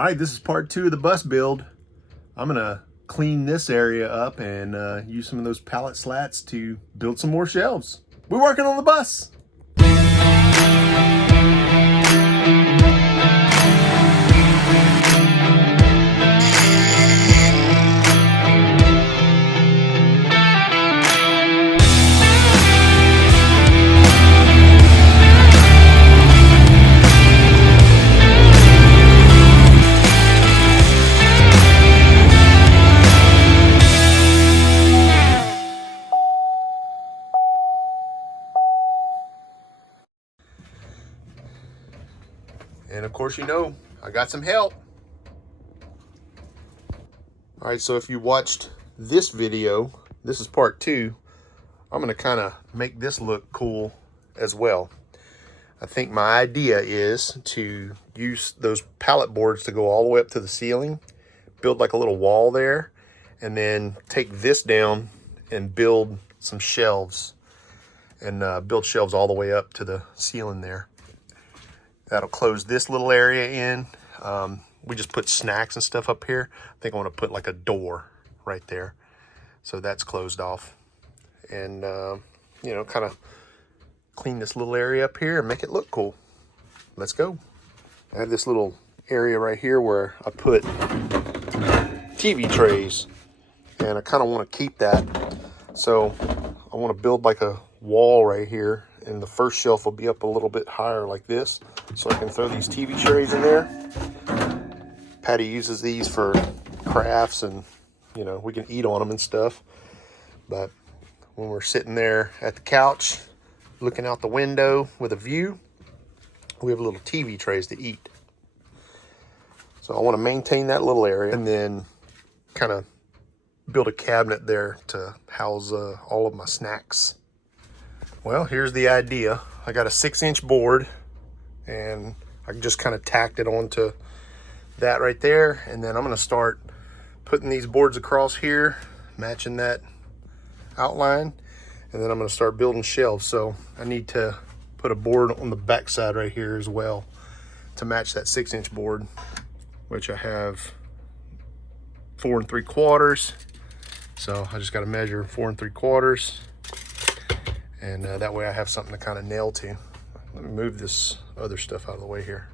All right, this is part 2 of the bus build. I'm gonna clean this area up and use some of those pallet slats to build some more shelves. We're working on the bus. And of course, you know, I got some help. All right, so if you watched this video, this is part 2. I'm gonna kind of make this look cool as well. I think my idea is to use those pallet boards to go all the way up to the ceiling, build like a little wall there, and then take this down and build some shelves and build shelves all the way up to the ceiling there. That'll close this little area in. We just put snacks and stuff up here. I think I want to put like a door right there. So that's closed off. And, you know, kind of clean this little area up here and make it look cool. Let's go. I have this little area right here where I put TV trays. And I kind of want to keep that. So I want to build like a wall right here. And the first shelf will be up a little bit higher like this, so I can throw these TV trays in there. Patty uses these for crafts, and you know, we can eat on them and stuff. But when we're sitting there at the couch looking out the window with a view, we have little TV trays to eat. So I want to maintain that little area and then kind of build a cabinet there to house all of my snacks. Well, here's the idea. I got a 6-inch board and I just kind of tacked it onto that right there. And then I'm going to start putting these boards across here, matching that outline. And then I'm going to start building shelves. So I need to put a board on the back side right here as well to match that 6-inch board, which I have 4 3/4. So I just got to measure 4 3/4. And that way I have something to kind of nail to. Let me move this other stuff out of the way here.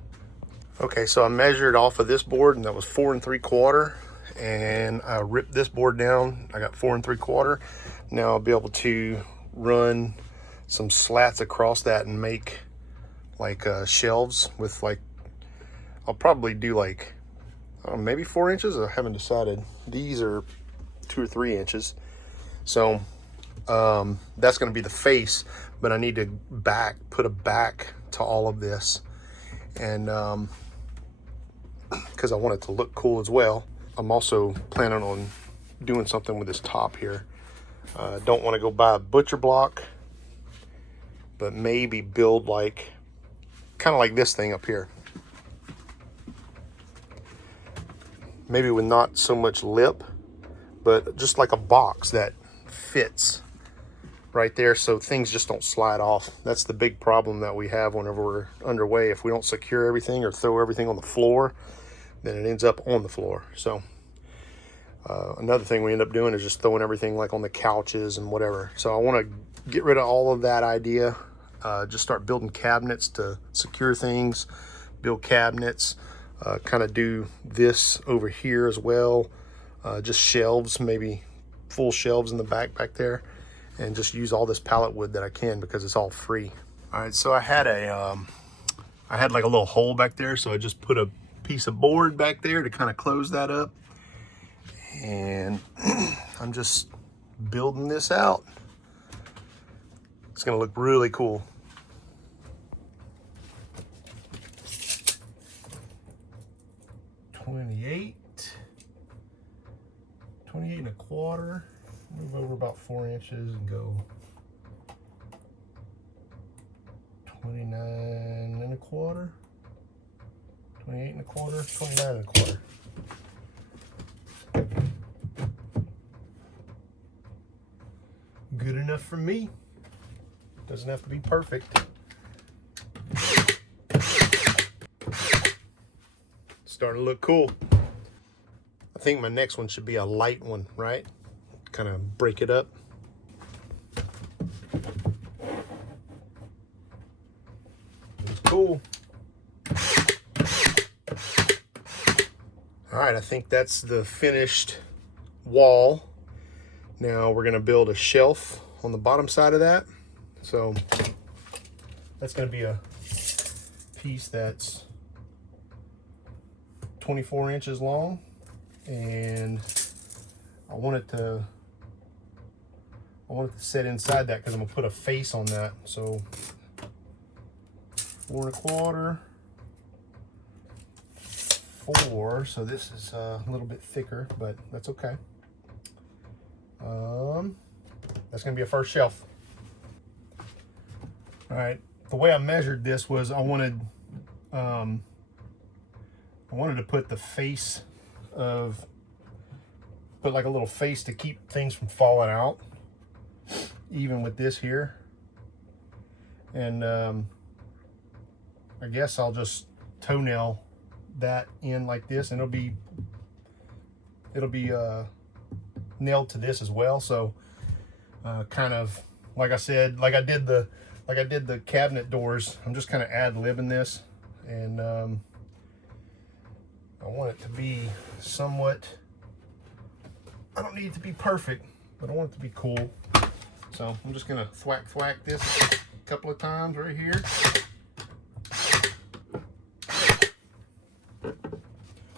Okay, so I measured off of this board and that was 4 3/4. And I ripped this board down. I got 4 3/4. Now I'll be able to run some slats across that and make like shelves with like, I'll probably do like, I don't know, maybe 4 inches. I haven't decided. These are 2 or 3 inches. So that's going to be the face, but I need to put a back to all of this, and because I want it to look cool as well. I'm also planning on doing something with this top here. Don't want to go buy a butcher block, but maybe build like kind of like this thing up here, maybe with not so much lip, but just like a box that fits right there so things just don't slide off. That's the big problem that we have whenever we're underway. If we don't secure everything or throw everything on the floor, then it ends up on the floor. So another thing we end up doing is just throwing everything like on the couches and whatever. So I want to get rid of all of that idea. Just start building cabinets to secure things, build cabinets, kind of do this over here as well. Just shelves, maybe full shelves in the back there, and just use all this pallet wood that I can because it's all free. All right, so I had like a little hole back there, so I just put a piece of board back there to kind of close that up. And I'm just building this out. It's gonna look really cool. $28 1/4. Move over about 4 inches and go 29 1/4, 28 1/4, 29 1/4. Good enough for me. Doesn't have to be perfect. starting to look cool. I think my next one should be a light one, right? Kind of break it up. It's cool. All right, I think that's the finished wall. Now we're gonna build a shelf on the bottom side of that. So that's gonna be a piece that's 24 inches long, and I want it to sit inside that because I'm gonna put a face on that. So 4 1/4, 4. So this is a little bit thicker, but that's okay. That's gonna be a first shelf. All right. The way I measured this was I wanted to put the face put like a little face to keep things from falling out, even with this here. And I guess I'll just toenail that in like this, and it'll be nailed to this as well. So kind of like I said, like I did the cabinet doors, I'm just kind of ad-libbing this, and I want it to be somewhat, I don't need it to be perfect, but I want it to be cool. So I'm just gonna thwack this a couple of times right here.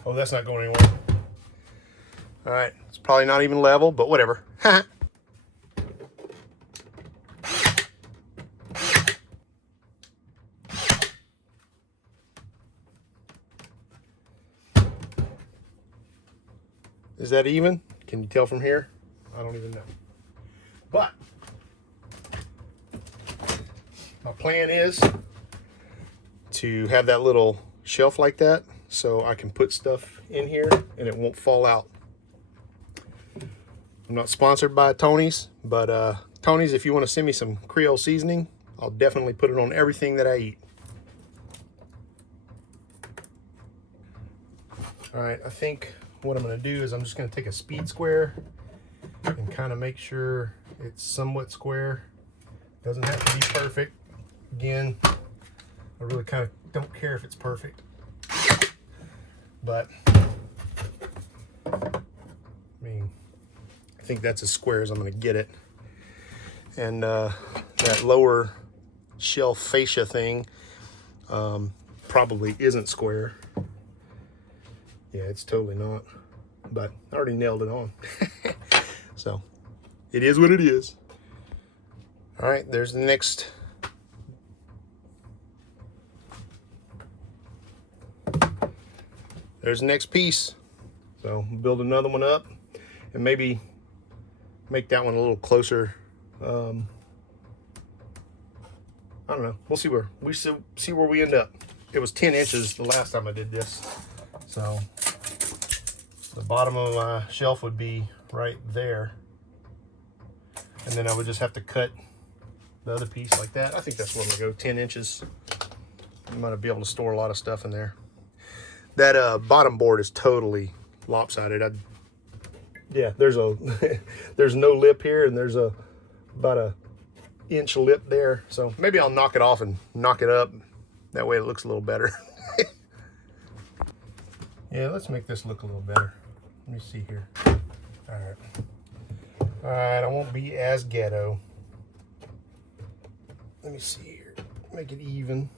Oh, that's not going anywhere. All right, it's probably not even level, but whatever. Is that even? Can you tell from here? I don't even know. But my plan is to have that little shelf like that so I can put stuff in here and it won't fall out. I'm not sponsored by Tony's, but Tony's, if you want to send me some Creole seasoning, I'll definitely put it on everything that I eat. All right, I think what I'm going to do is I'm just going to take a speed square and kind of make sure it's somewhat square. Doesn't have to be perfect. Again, I really kind of don't care if it's perfect, but I mean, I think that's as square as I'm going to get it. And that lower shelf fascia thing probably isn't square. Yeah, it's totally not, but I already nailed it on. So it is what it is. All right, there's the next. There's the next piece. So build another one up and maybe make that one a little closer. I don't know. We'll see where we end up. It was 10 inches the last time I did this. So the bottom of my shelf would be right there. And then I would just have to cut the other piece like that. I think that's where I'm gonna go, 10 inches. You might be able to store a lot of stuff in there. That bottom board is totally lopsided. Yeah, there's there's no lip here, and there's about a inch lip there. So maybe I'll knock it off and knock it up. That way it looks a little better. Yeah, let's make this look a little better. Let me see here. All right, I won't be as ghetto. Let me see here. Make it even.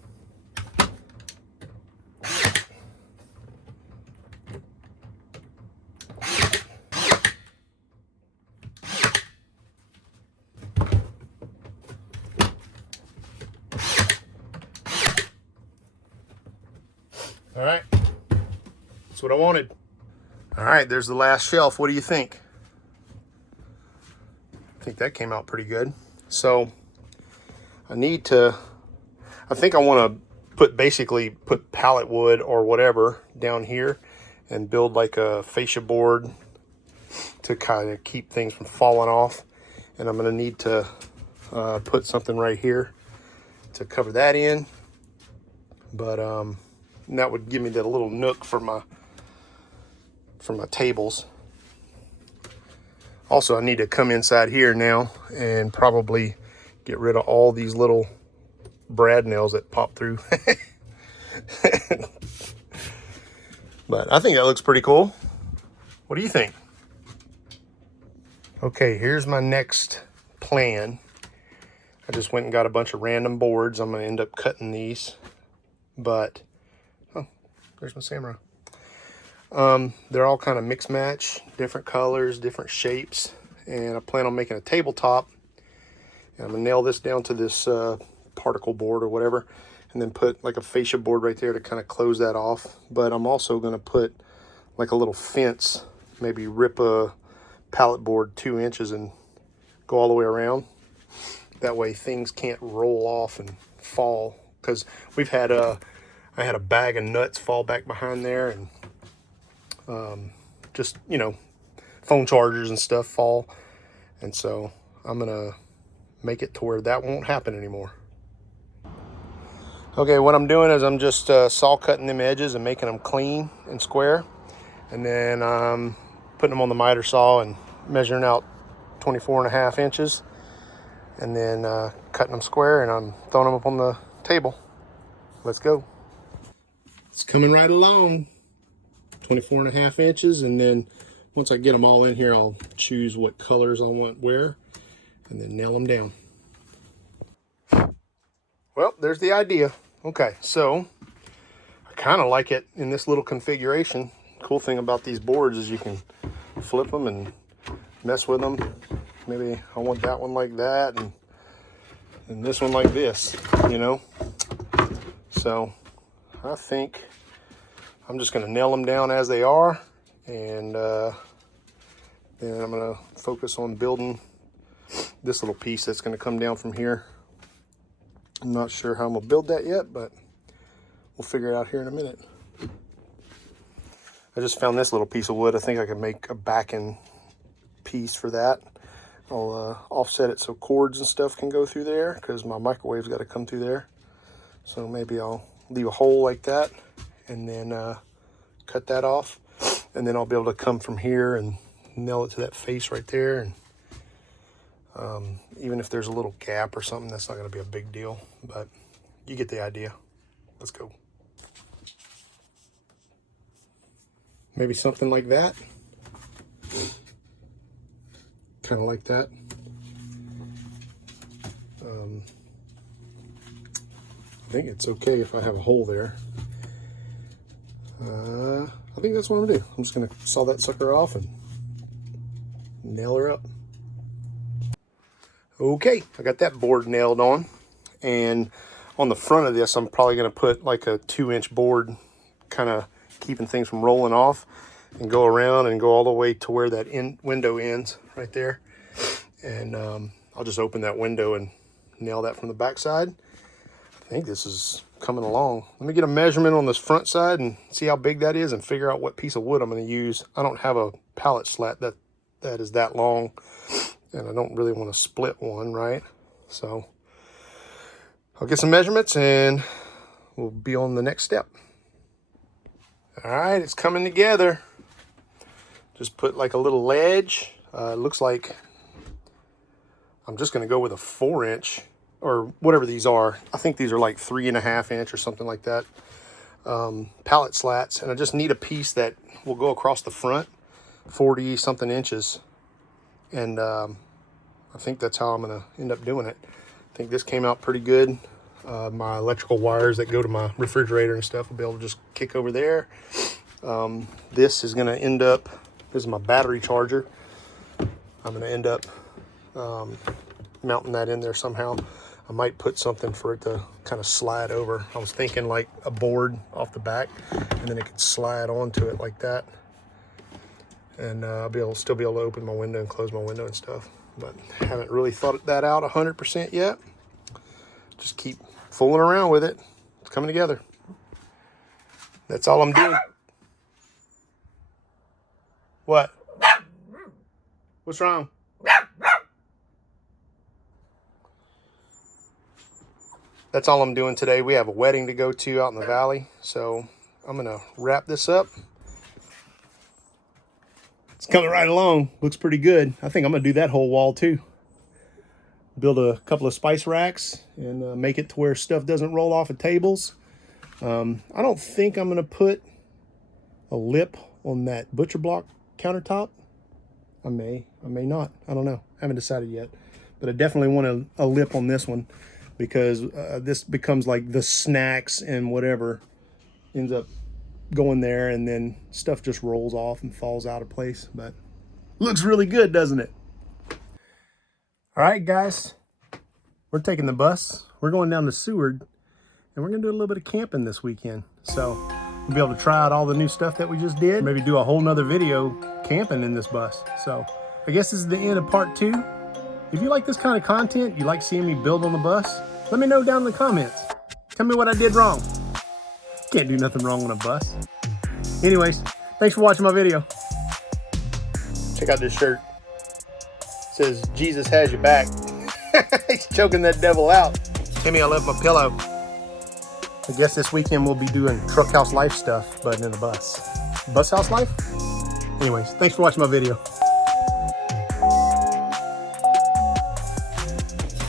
All right, that's what I wanted. All right, there's the last shelf. What do you think? I think that came out pretty good. So I think I want to basically put pallet wood or whatever down here and build like a fascia board to kind of keep things from falling off. And I'm going to need to put something right here to cover that in. But that would give me that little nook for my for my tables. Also, I need to come inside here now and probably get rid of all these little brad nails that pop through. But I think that looks pretty cool. What do you think? Okay, here's my next plan. I just went and got a bunch of random boards. I'm going to end up cutting these. But, oh, there's my samurai. They're all kind of mix match, different colors, different shapes. And I plan on making a tabletop. And I'm going to nail this down to this particle board or whatever. And then put like a fascia board right there to kind of close that off. But I'm also going to put like a little fence, maybe rip a pallet board 2 inches and go all the way around. That way things can't roll off and fall. Because we've had I had a bag of nuts fall back behind there, and just, you know, phone chargers and stuff fall. And so I'm gonna make it to where that won't happen anymore. Okay, what I'm doing is I'm just saw cutting them edges and making them clean and square. And then I'm putting them on the miter saw and measuring out 24.5 inches. And then cutting them square, and I'm throwing them up on the table. Let's go. It's coming right along. 24.5 inches. And then once I get them all in here, I'll choose what colors I want where and then nail them down. Well, there's the idea. Okay, so I kind of like it in this little configuration. Cool thing about these boards is you can flip them and mess with them. Maybe I want that one like that and this one like this, you know. So I think I'm just going to nail them down as they are, and then I'm going to focus on building this little piece that's going to come down from here. I'm not sure how I'm going to build that yet, but we'll figure it out here in a minute. I just found this little piece of wood. I think I can make a backing piece for that. I'll offset it so cords and stuff can go through there, because my microwave's got to come through there. So maybe I'll leave a hole like that and then cut that off. And then I'll be able to come from here and nail it to that face right there. And even if there's a little gap or something, that's not going to be a big deal. But you get the idea. Let's go. Maybe something like that. Kind of like that. I think it's okay if I have a hole there. I think that's what I'm gonna do. I'm just gonna saw that sucker off and nail her up. Okay, I got that board nailed on, and on the front of this I'm probably gonna put like a 2-inch board, kind of keeping things from rolling off, and go around and go all the way to where that window ends right there. And I'll just open that window and nail that from the back side. I think this is coming along. Let me get a measurement on this front side and see how big that is and figure out what piece of wood I'm going to use. I don't have a pallet slat that is that long, and I don't really want to split one, right? So I'll get some measurements and we'll be on the next step. All right, it's coming together. Just put like a little ledge. It looks like I'm just going to go with a 4-inch or whatever these are. I think these are like 3.5 inch or something like that. Pallet slats, and I just need a piece that will go across the front 40 something inches. And I think that's how I'm going to end up doing it. I think this came out pretty good. My electrical wires that go to my refrigerator and stuff will be able to just kick over there. This is going to end up, this is my battery charger. I'm going to end up mounting that in there somehow. I might put something for it to kind of slide over. I was thinking like a board off the back, and then it could slide onto it like that. And I'll still be able to open my window and close my window and stuff. But haven't really thought that out 100% yet. Just keep fooling around with it. It's coming together. That's all I'm doing. What? What's wrong? That's all I'm doing today. We have a wedding to go to out in the valley, so I'm gonna wrap this up. It's coming right along. Looks pretty good. I think I'm gonna do that whole wall too. Build a couple of spice racks and make it to where stuff doesn't roll off of tables. I don't think I'm gonna put a lip on that butcher block countertop. I may not. I don't know. I haven't decided yet. But I definitely want a lip on this one because this becomes like the snacks and whatever ends up going there, and then stuff just rolls off and falls out of place. But looks really good, doesn't it? All right, guys, we're taking the bus. We're going down to Seward, and we're gonna do a little bit of camping this weekend. So we'll be able to try out all the new stuff that we just did. Maybe do a whole nother video camping in this bus. So I guess this is the end of part 2. If you like this kind of content, you like seeing me build on the bus, let me know down in the comments. Tell me what I did wrong. Can't do nothing wrong on a bus. Anyways, thanks for watching my video. Check out this shirt. It says, Jesus has your back. He's choking that devil out. Timmy, I left my pillow. I guess this weekend we'll be doing truck house life stuff, but in a bus. Bus house life? Anyways, thanks for watching my video.